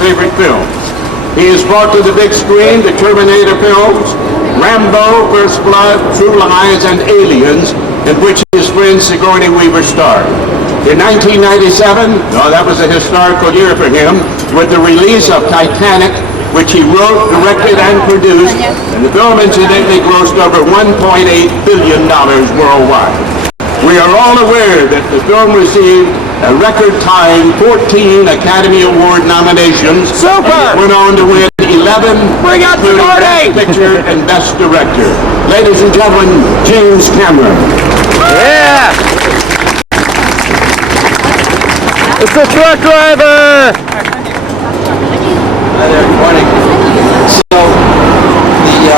favorite films. He has brought to the big screen the Terminator films, Rambo, First Blood, True Lies, and Aliens, in which his friend Sigourney Weaver starred. In 1997, that was a historical year for him, with the release of Titanic, which he wrote, directed, and produced, and the film incidentally grossed over $1.8 billion worldwide. We are all aware that the film received a record-tying 14 Academy Award nominations. Super! Went on to win 11, bring out the Best Picture and Best Director. Ladies and gentlemen, James Cameron. Yeah! It's the truck driver! Hi there, good morning. So, the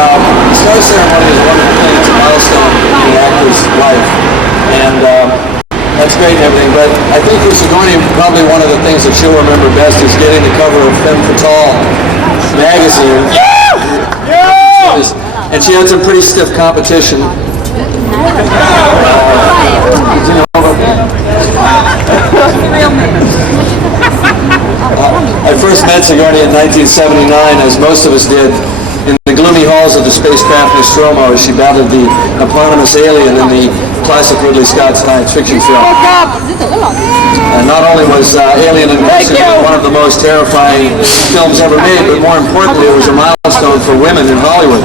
Star Ceremony is one of the things, a milestone in the actor's life. And that's great and everything, but I think for Sigourney, probably one of the things that she'll remember best is getting the cover of Femme Fatale magazine. Yeah! And she had some pretty stiff competition. I first met Sigourney in 1979, as most of us did, in the gloomy halls of the spacecraft Nostromo as she battled the eponymous alien in the classic Ridley Scott science fiction film. And not only was Alien Invasion one of the most terrifying films ever made, but more importantly, it was a milestone for women in Hollywood.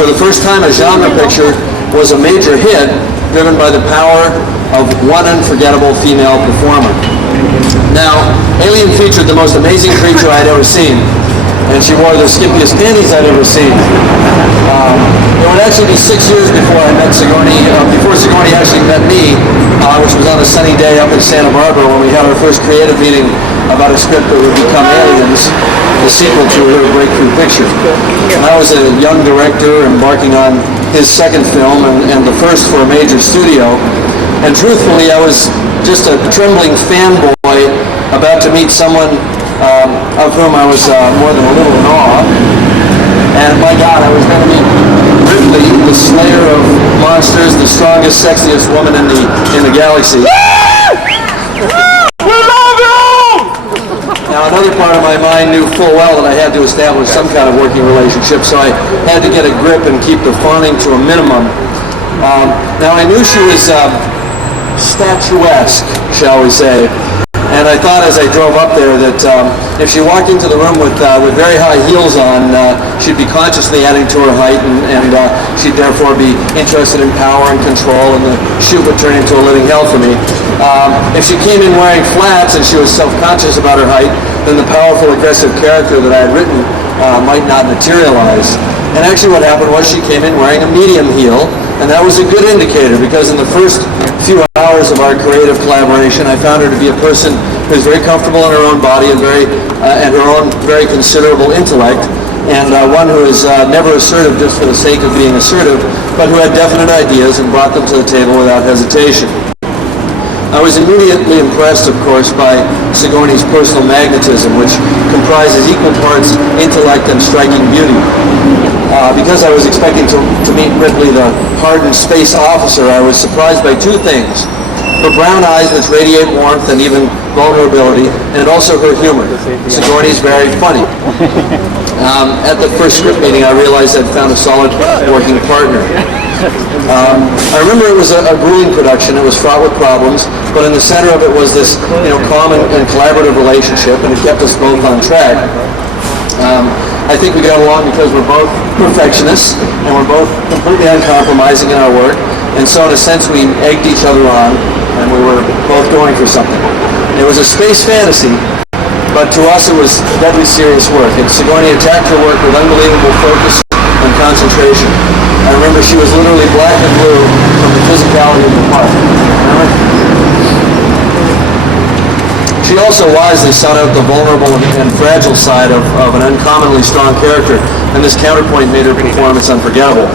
For the first time, a genre picture was a major hit, driven by the power of one unforgettable female performer. Now, Alien featured the most amazing creature I'd ever seen, and she wore the skimpiest panties I'd ever seen. It would actually be 6 years before I met Sigourney, before Sigourney actually met me, which was on a sunny day up in Santa Barbara when we had our first creative meeting about a script that would become Aliens, the sequel to her breakthrough picture. And I was a young director embarking on his second film and the first for a major studio. And truthfully, I was just a trembling fanboy about to meet someone of whom I was more than a little in awe. And my God, I was going to meet Ripley, the slayer of monsters, the strongest, sexiest woman in the galaxy. We love you! Now, another part of my mind knew full well that I had to establish some kind of working relationship, so I had to get a grip and keep the fawning to a minimum. Now, I knew she was statuesque, shall we say. And I thought as I drove up there that if she walked into the room with very high heels on, she'd be consciously adding to her height, and she'd therefore be interested in power and control, and the shoot would turn into a living hell for me. If she came in wearing flats and she was self-conscious about her height, then the powerful, aggressive character that I had written might not materialize. And actually what happened was she came in wearing a medium heel, and that was a good indicator, because in the first few hours of our creative collaboration, I found her to be a person who's very comfortable in her own body and her own very considerable intellect, and one who is never assertive just for the sake of being assertive, but who had definite ideas and brought them to the table without hesitation. I was immediately impressed, of course, by Sigourney's personal magnetism, which comprises equal parts intellect and striking beauty. Because I was expecting to meet Ripley, the hardened space officer, I was surprised by two things. Her brown eyes, which radiate warmth and even vulnerability, and also her humor. Sigourney's very funny. At the first script meeting, I realized I'd found a solid working partner. I remember it was a grueling production. It was fraught with problems, but in the center of it was this, calm and collaborative relationship, and it kept us both on track. I think we got along because we're both perfectionists, and we're both completely uncompromising in our work, and so in a sense we egged each other on, and we were both going for something. It was a space fantasy, but to us it was deadly serious work, and Sigourney attacked her work with unbelievable focus and concentration. I remember she was literally black and blue from the physicality of the part. Remember? She also wisely sought out the vulnerable and fragile side of an uncommonly strong character, and this counterpoint made her performance unforgettable.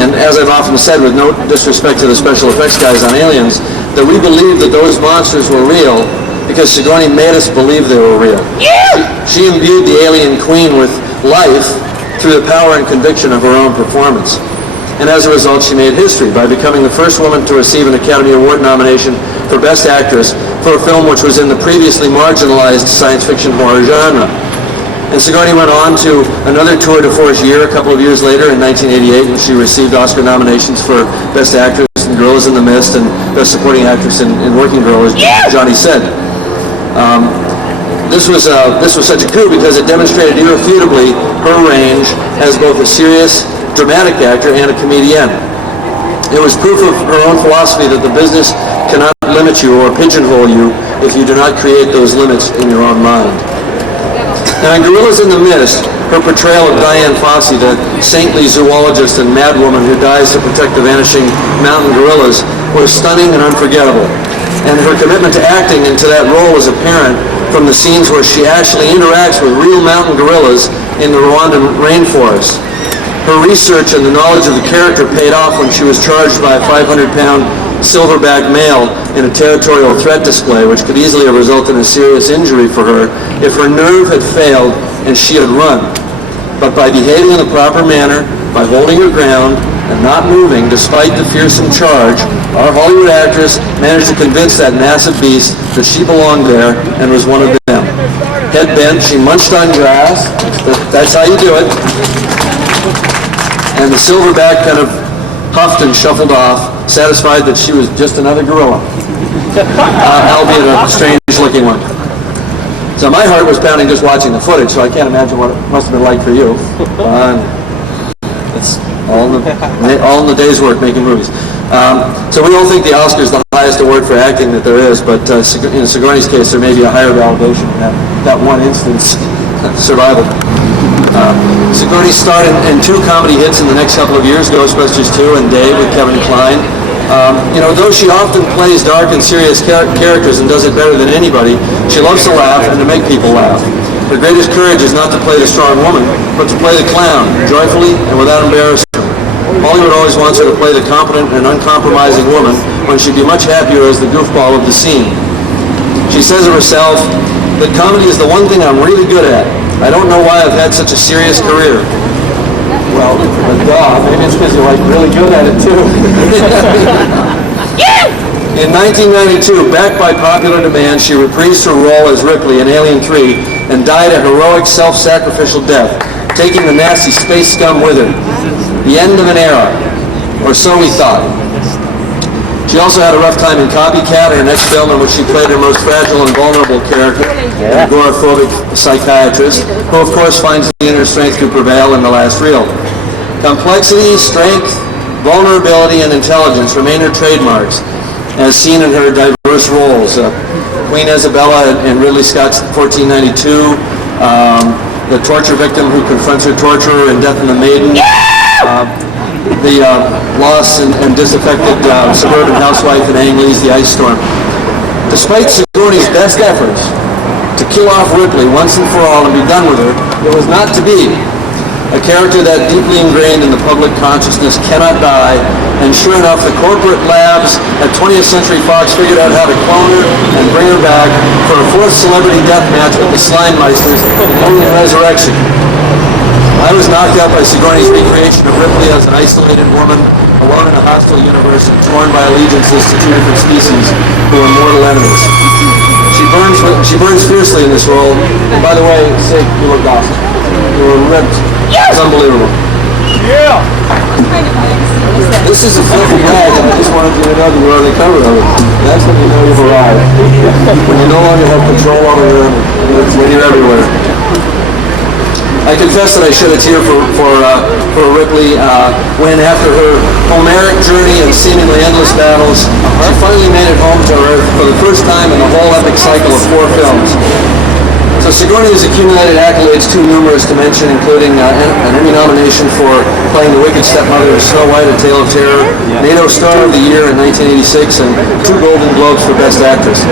And as I've often said, with no disrespect to the special effects guys on Aliens, that we believed that those monsters were real because Sigourney made us believe they were real. Yeah! She imbued the alien queen with life through the power and conviction of her own performance. And as a result, she made history by becoming the first woman to receive an Academy Award nomination for Best Actress for a film which was in the previously marginalized science fiction horror genre. And Sigourney went on to another tour de force year a couple of years later in 1988, when she received Oscar nominations for Best Actress in Gorillas in the Mist and Best Supporting Actress in Working Girl, as Johnny said. This was such a coup because it demonstrated irrefutably her range as both a serious, dramatic actor and a comedian. It was proof of her own philosophy that the business cannot limit you or pigeonhole you if you do not create those limits in your own mind. Now, in Gorillas in the Mist, her portrayal of Diane Fossey, the saintly zoologist and madwoman who dies to protect the vanishing mountain gorillas, was stunning and unforgettable. And her commitment to acting into that role is apparent from the scenes where she actually interacts with real mountain gorillas in the Rwandan rainforest. Her research and the knowledge of the character paid off when she was charged by a 500-pound silverback male in a territorial threat display, which could easily have resulted in a serious injury for her if her nerve had failed and she had run. But by behaving in the proper manner, by holding her ground and not moving despite the fearsome charge, our Hollywood actress managed to convince that massive beast that she belonged there and was one of them. Head bent, she munched on grass. That's how you do it. And the silverback kind of huffed and shuffled off, satisfied that she was just another gorilla, albeit a strange-looking one. So my heart was pounding just watching the footage, so I can't imagine what it must have been like for you. It's all in the day's work making movies. So we all think the Oscar is the highest award for acting that there is, but in Sigourney's case, there may be a higher validation in that one instance survival. Sigourney starred in two comedy hits in the next couple of years, Ghostbusters 2 and Dave with Kevin Kline. Though she often plays dark and serious characters and does it better than anybody, she loves to laugh and to make people laugh. Her greatest courage is not to play the strong woman, but to play the clown, joyfully and without embarrassment. Hollywood always wants her to play the competent and uncompromising woman when she'd be much happier as the goofball of the scene. She says of herself that comedy is the one thing I'm really good at. I don't know why I've had such a serious career. Well, maybe it's because you're like really good at it too. In 1992, backed by popular demand, she reprised her role as Ripley in Alien 3 and died a heroic self-sacrificial death, taking the nasty space scum with her. The end of an era, or so we thought. She also had a rough time in Copycat, her next film in which she played her most fragile and vulnerable character, an agoraphobic psychiatrist, who of course finds the inner strength to prevail in the last reel. Complexity, strength, vulnerability, and intelligence remain her trademarks, as seen in her diverse roles. Queen Isabella in Ridley Scott's 1492, the torture victim who confronts her torturer in Death and the Maiden, the lost and disaffected suburban housewife in Ang Lee's The Ice Storm. Despite Sigourney's best efforts to kill off Ripley once and for all and be done with her, it was not to be. A character that deeply ingrained in the public consciousness cannot die, and sure enough, the corporate labs at 20th Century Fox figured out how to clone her and bring her back for a fourth celebrity death match with the Slimemeisters in Alien Resurrection. I was knocked out by Sigourney's recreation of Ripley as an isolated woman, alone in a hostile universe and torn by allegiances to two different species who are mortal enemies. She burns fiercely in this role, and by the way, Sig, you look awesome. You were ripped. It's unbelievable. Yeah! This is a filthy rag, and I just wanted you to know that you're on the cover of it. That's when you know you've arrived. When you no longer have control over your image, when you're everywhere. I confess that I shed a tear for Ripley when, after her Homeric journey and seemingly endless battles, she finally made it home to Earth for the first time in the whole epic cycle of 4 films. So Sigourney has accumulated accolades too numerous to mention, including an Emmy nomination for playing the wicked stepmother of Snow White, A Tale of Terror, NATO Star of the Year in 1986, and 2 Golden Globes for Best Actress.